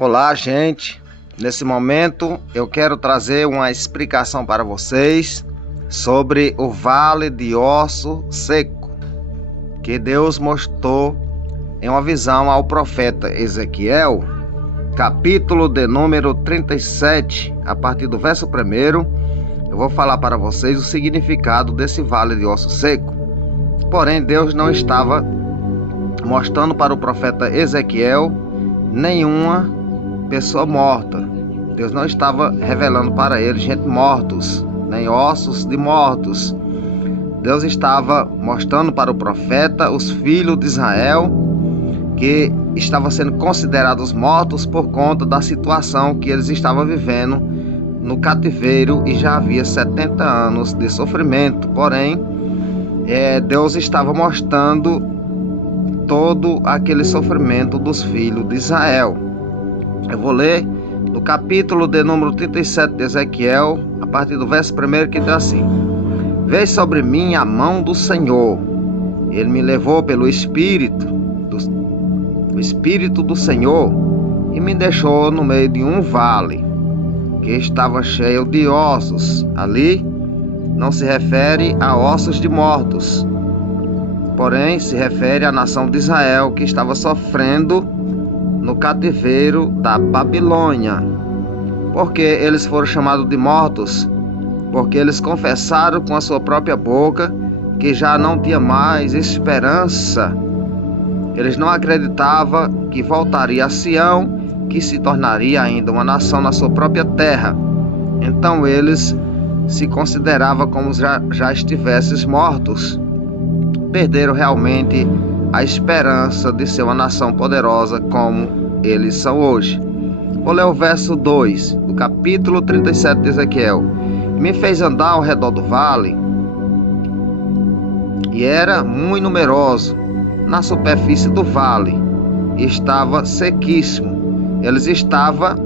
Olá, gente. Nesse momento eu quero trazer uma explicação para vocês sobre o vale de osso seco que Deus mostrou em uma visão ao profeta Ezequiel, capítulo de número 37, a partir do verso 1. Eu vou falar para vocês o significado desse vale de osso seco. Porém, Deus não estava mostrando para o profeta Ezequiel nenhuma pessoa morta. Deus não estava revelando para ele gente mortos, nem ossos de mortos. Deus estava mostrando para o profeta os filhos de Israel que estavam sendo considerados mortos por conta da situação que eles estavam vivendo no cativeiro e já havia 70 anos de sofrimento. Porém, Deus estava mostrando todo aquele sofrimento dos filhos de Israel. Eu vou ler no capítulo de número 37 de Ezequiel, a partir do verso 1, que diz assim: Veio sobre mim a mão do Senhor, ele me levou pelo Espírito do Senhor e me deixou no meio de um vale que estava cheio de ossos. Ali não se refere a ossos de mortos, porém se refere à nação de Israel que estava sofrendo no cativeiro da Babilônia. Porque eles foram chamados de mortos? Porque eles confessaram com a sua própria boca que já não tinha mais esperança. Eles não acreditavam que voltaria a Sião, que se tornaria ainda uma nação na sua própria terra. Então eles se consideravam como já estivessem mortos. Perderam realmente a esperança de ser uma nação poderosa como eles são hoje. Vou ler o verso 2 do capítulo 37 de Ezequiel. Me fez andar ao redor do vale, e era muito numeroso. Na superfície do vale estava sequíssimo. Eles estavam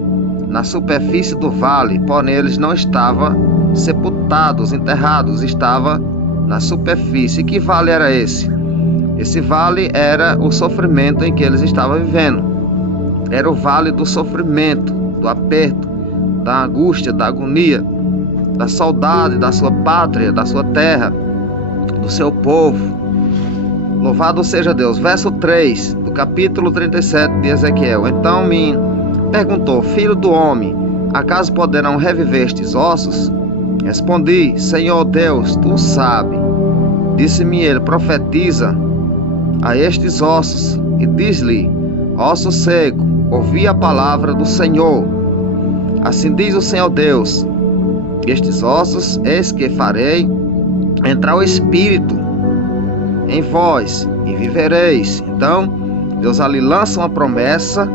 na superfície do vale, porém eles não estavam sepultados, enterrados, estavam na superfície. Que vale era esse? Esse vale era o sofrimento em que eles estavam vivendo. Era o vale do sofrimento, do aperto, da angústia, da agonia, da saudade da sua pátria, da sua terra, do seu povo. Louvado seja Deus. Verso 3 do capítulo 37 de Ezequiel. Então me perguntou: Filho do homem, acaso poderão reviver estes ossos? Respondi: Senhor Deus, tu sabe. Disse-me ele: Profetiza a estes ossos e diz-lhe: Osso seco, ouvi a palavra do Senhor. Assim diz o Senhor Deus: Estes ossos, eis que farei entrar o Espírito em vós e vivereis. Então Deus ali lança uma promessa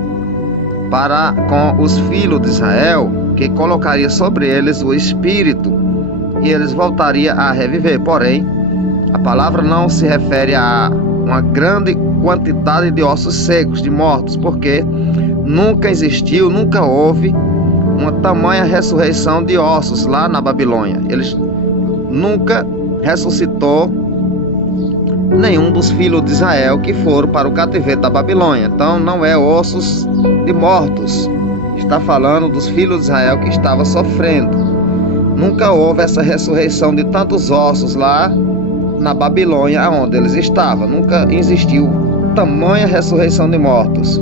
para com os filhos de Israel, que colocaria sobre eles o Espírito e eles voltariam a reviver. Porém, a palavra não se refere a uma grande quantidade de ossos secos, de mortos, porque nunca existiu, nunca houve uma tamanha ressurreição de ossos lá na Babilônia. Eles nunca ressuscitou nenhum dos filhos de Israel que foram para o cativeiro da Babilônia. Então não é ossos de mortos, está falando dos filhos de Israel que estavam sofrendo. Nunca houve essa ressurreição de tantos ossos lá na Babilônia onde eles estavam. Nunca existiu tamanha ressurreição de mortos.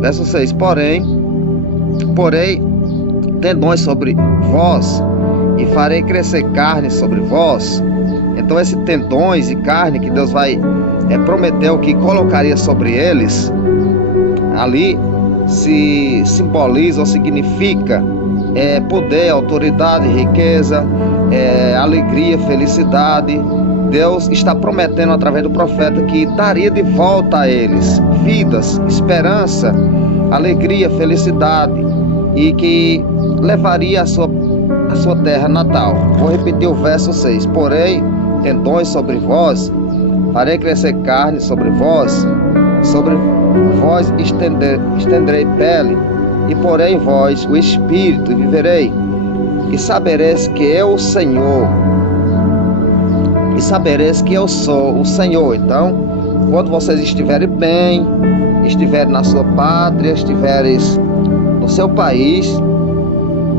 Verso 6: Porém tendões sobre vós e farei crescer carne sobre vós. Então esse tendões e carne que Deus vai prometeu que colocaria sobre eles, ali se simboliza ou significa poder, autoridade, riqueza, alegria, felicidade. Deus está prometendo através do profeta que daria de volta a eles vidas, esperança, alegria, felicidade, e que levaria a sua terra natal. Vou repetir o verso 6. Porém, tendões sobre vós, farei crescer carne sobre vós estenderei pele, e porei em vós o Espírito, e viverei. E sabereis que eu, o Senhor, e sabereis que eu sou o Senhor. Então, quando vocês estiverem bem, estiverem na sua pátria, estiverem do seu país,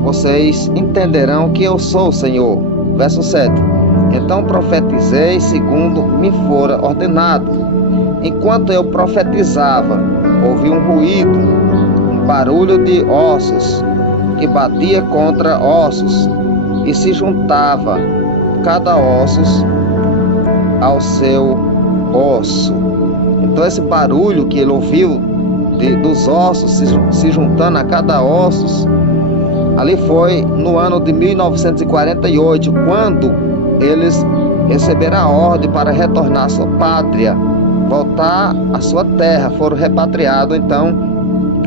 vocês entenderão que eu sou o Senhor. Verso 7. Então profetizei segundo me fora ordenado. Enquanto eu profetizava, ouvi um ruído, um barulho de ossos, que batia contra ossos, e se juntava cada ossos ao seu osso. Então esse barulho que ele ouviu dos ossos se juntando a cada ossos, ali foi no ano de 1948, quando eles receberam a ordem para retornar à sua pátria, voltar à sua terra, foram repatriados. Então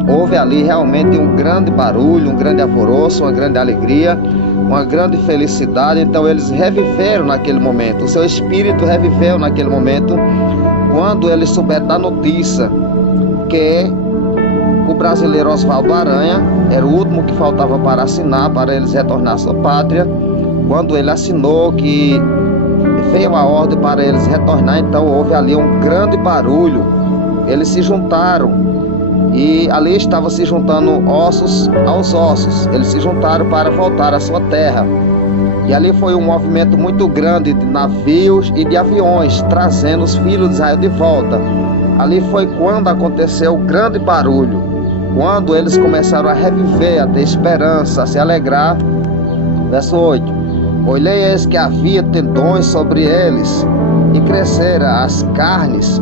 houve ali realmente um grande barulho, um grande alvoroço, uma grande alegria, uma grande felicidade. Então eles reviveram naquele momento, o seu espírito reviveu naquele momento, quando eles souberam da notícia que o brasileiro Oswaldo Aranha era o último que faltava para assinar, para eles retornar à sua pátria. Quando ele assinou que veio a ordem para eles retornar, então houve ali um grande barulho. Eles se juntaram e ali estavam se juntando ossos aos ossos. Eles se juntaram para voltar à sua terra. E ali foi um movimento muito grande de navios e de aviões trazendo os filhos de Israel de volta. Ali foi quando aconteceu o grande barulho, quando eles começaram a reviver, a ter esperança, a se alegrar. Verso 8. Olhei, eis que havia tendões sobre eles, e cresceram as carnes,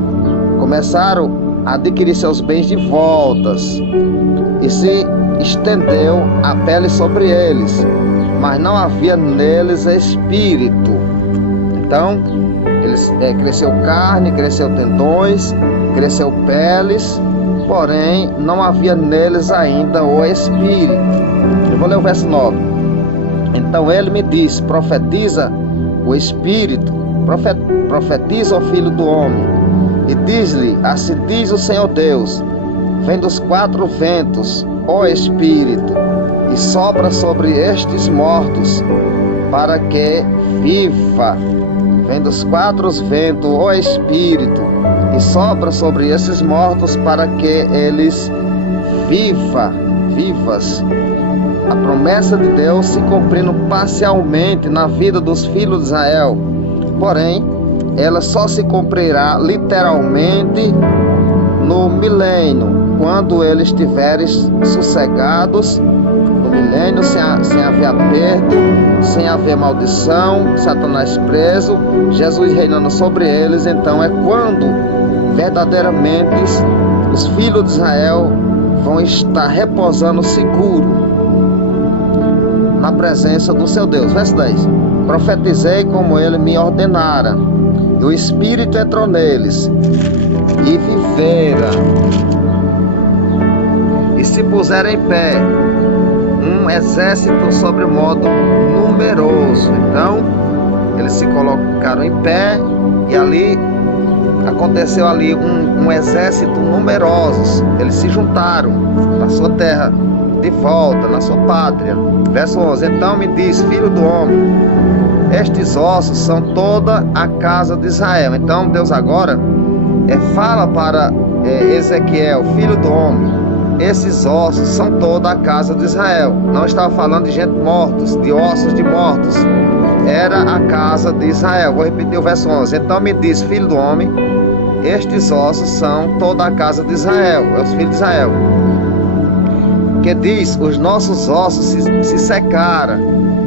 começaram a adquirir seus bens de voltas, e se estendeu a pele sobre eles, mas não havia neles espírito. Então, cresceu carne, cresceu tendões, cresceu peles, porém não havia neles ainda o espírito. Eu vou ler o verso 9. Então ele me disse: profetiza o Espírito, profetiza o Filho do Homem, e diz-lhe: assim diz o Senhor Deus, vem dos quatro ventos, ó Espírito, e sopra sobre estes mortos, para que viva. Vem dos quatro ventos, ó Espírito, e sopra sobre esses mortos, para que eles vivas. A promessa de Deus se cumprindo parcialmente na vida dos filhos de Israel, porém ela só se cumprirá literalmente no milênio, quando eles estiverem sossegados, no milênio, sem haver aperto, sem haver maldição, Satanás preso, Jesus reinando sobre eles. Então é quando verdadeiramente os filhos de Israel vão estar repousando seguro na presença do seu Deus. Verso 10. Profetizei como ele me ordenara, e o Espírito entrou neles, e vivera, e se puseram em pé um exército sobre modo numeroso. Então eles se colocaram em pé, e ali aconteceu ali um exército numeroso. Eles se juntaram na sua terra, de volta na sua pátria. Verso 11. Então me diz: filho do homem, estes ossos são toda a casa de Israel. Então Deus agora fala para Ezequiel: filho do homem, esses ossos são toda a casa de Israel. Não estava falando de gente mortos, de ossos de mortos, era a casa de Israel. Vou repetir o verso 11. Então me diz: filho do homem, estes ossos são toda a casa de Israel, é os filhos de Israel. Que diz: os nossos ossos se secaram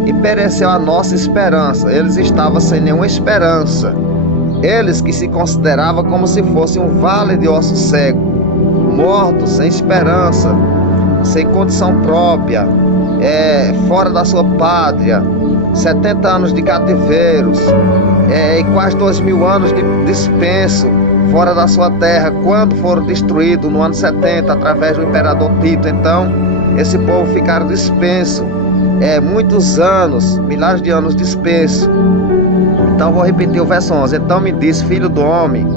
e pereceu a nossa esperança. Eles estavam sem nenhuma esperança. Eles que se consideravam como se fosse um vale de ossos secos, mortos, sem esperança, sem condição própria, fora da sua pátria, 70 anos de cativeiros, e quase 2000 anos de dispenso fora da sua terra, quando foram destruídos no ano 70 através do imperador Tito. Então esse povo ficaram dispenso, muitos anos, milhares de anos dispenso. Então vou repetir o verso 11. Então me disse: filho do homem,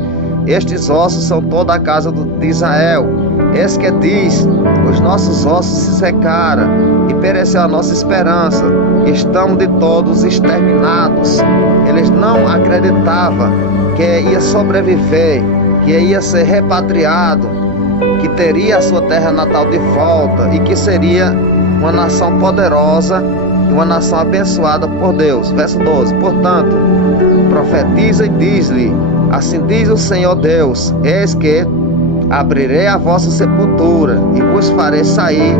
estes ossos são toda a casa de Israel. Esse que diz: os nossos ossos se secaram e pereceu a nossa esperança, estamos de todos exterminados. Eles não acreditavam que ia sobreviver, que ia ser repatriado, que teria a sua terra natal de volta e que seria uma nação poderosa e uma nação abençoada por Deus. Verso 12: portanto, profetiza e diz-lhe: assim diz o Senhor Deus, eis que abrirei a vossa sepultura e vos farei sair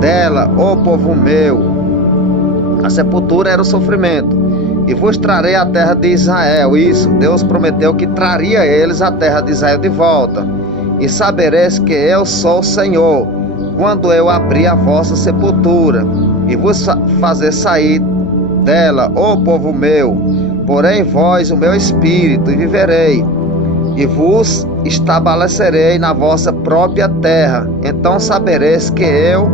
dela, ó povo meu. A sepultura era o sofrimento. E vos trarei a terra de Israel. Isso, Deus prometeu que traria eles a terra de Israel de volta. E sabereis que eu sou o Senhor, quando eu abrir a vossa sepultura e vos fazer sair dela, ó povo meu. Porém vós o meu espírito, e viverei, e vos estabelecerei na vossa própria terra. Então sabereis que eu,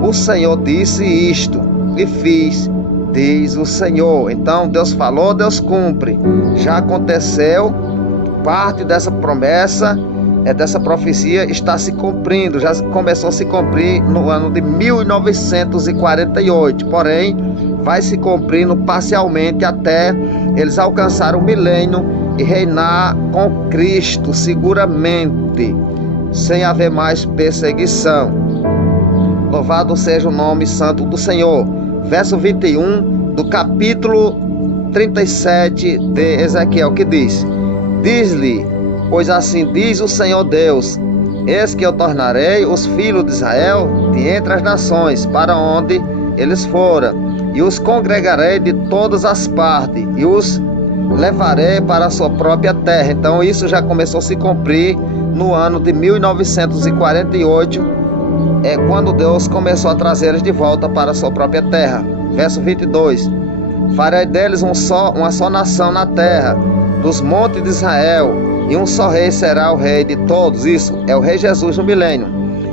o Senhor, disse isto e fiz, diz o Senhor. Então Deus falou, Deus cumpre. Já aconteceu, parte dessa promessa, dessa profecia está se cumprindo. Já começou a se cumprir no ano de 1948, porém vai se cumprindo parcialmente até eles alcançar o milênio e reinar com Cristo seguramente, sem haver mais perseguição. Louvado seja o nome santo do Senhor. Verso 21 do capítulo 37 de Ezequiel, que diz: diz-lhe, pois assim diz o Senhor Deus, eis que eu tornarei os filhos de Israel de entre as nações, para onde eles foram, e os congregarei de todas as partes, e os levarei para a sua própria terra. Então isso já começou a se cumprir no ano de 1948, quando Deus começou a trazer eles de volta para a sua própria terra. Verso 22: farei deles uma só nação na terra, dos montes de Israel, e um só rei será o rei de todos. Isso é o rei Jesus no milênio.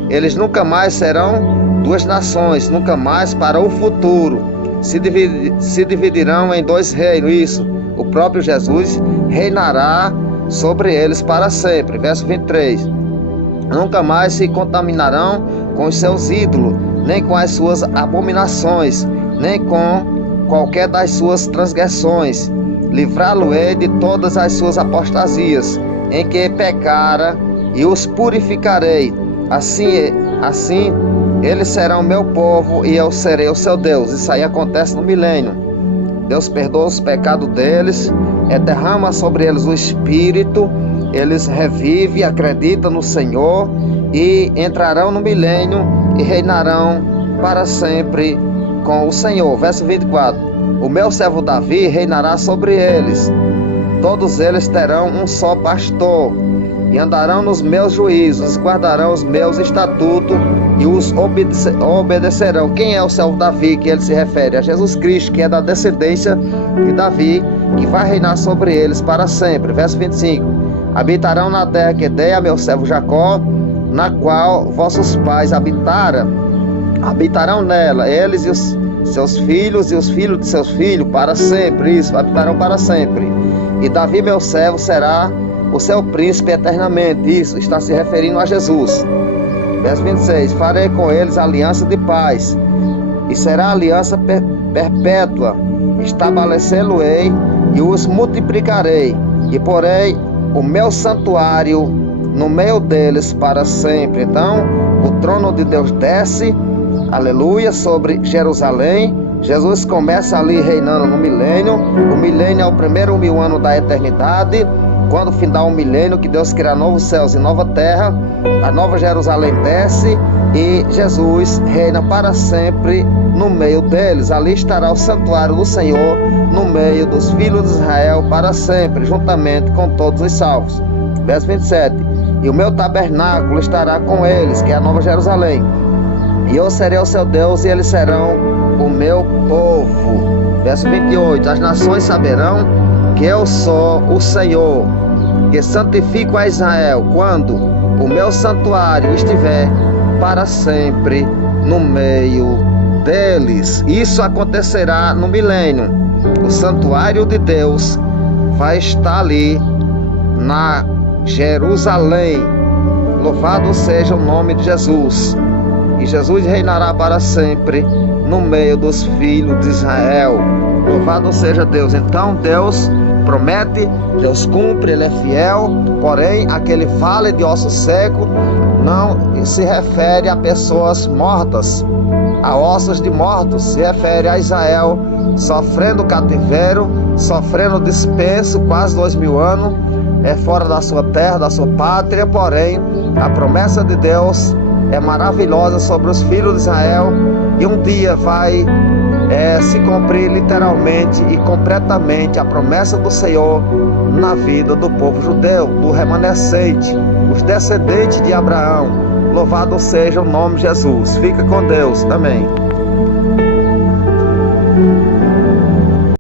Eles nunca mais serão duas nações, nunca mais para o futuro. Se dividirão em dois reinos. Isso, o próprio Jesus reinará sobre eles para sempre. Verso 23: nunca mais se contaminarão com os seus ídolos, nem com as suas abominações, nem com qualquer das suas transgressões. Livrá-lo-ei de todas as suas apostasias, em que pecara, e os purificarei. Assim eles serão meu povo, e eu serei o seu Deus. Isso aí acontece no milênio. Deus perdoa os pecados deles, derrama sobre eles o Espírito, eles revivem, acreditam no Senhor e entrarão no milênio e reinarão para sempre com o Senhor. Verso 24: o meu servo Davi reinará sobre eles. Todos eles terão um só pastor, e andarão nos meus juízos, guardarão os meus estatutos e os obedecerão. Quem é o servo Davi que ele se refere? A Jesus Cristo, que é da descendência de Davi, que vai reinar sobre eles para sempre. Verso 25: habitarão na terra que dei a meu servo Jacó, na qual vossos pais habitaram nela, eles e os seus filhos e os filhos de seus filhos para sempre. Isso, habitarão para sempre. E Davi meu servo será o seu príncipe eternamente. Isso está se referindo a Jesus. Verso 26: farei com eles aliança de paz, e será aliança perpétua. Estabelecê-lo-ei e os multiplicarei, e porei o meu santuário no meio deles para sempre. Então o trono de Deus desce, aleluia, sobre Jerusalém. Jesus começa ali reinando no milênio. O milênio é o primeiro 1000 anos da eternidade. Quando findar o milênio, que Deus criar novos céus e nova terra, a nova Jerusalém desce e Jesus reina para sempre no meio deles. Ali estará o santuário do Senhor no meio dos filhos de Israel para sempre, juntamente com todos os salvos. Verso 27: e o meu tabernáculo estará com eles, que é a nova Jerusalém, e eu serei o seu Deus, e eles serão o meu povo. Verso 28: as nações saberão que eu sou o Senhor, que santifico a Israel, quando o meu santuário estiver para sempre no meio deles. Isso acontecerá no milênio. O santuário de Deus vai estar ali na Jerusalém. Louvado seja o nome de Jesus. E Jesus reinará para sempre no meio dos filhos de Israel. Louvado seja Deus. Então Deus promete, Deus cumpre, Ele é fiel. Porém, aquele vale de ossos secos não se refere a pessoas mortas, a ossos de mortos, se refere a Israel sofrendo cativeiro, sofrendo disperso, quase 2000 anos, fora da sua terra, da sua pátria. Porém, a promessa de Deus é maravilhosa sobre os filhos de Israel, e um dia vai se cumprir literalmente e completamente a promessa do Senhor na vida do povo judeu, do remanescente, os descendentes de Abraão. Louvado seja o nome de Jesus. Fica com Deus. Amém.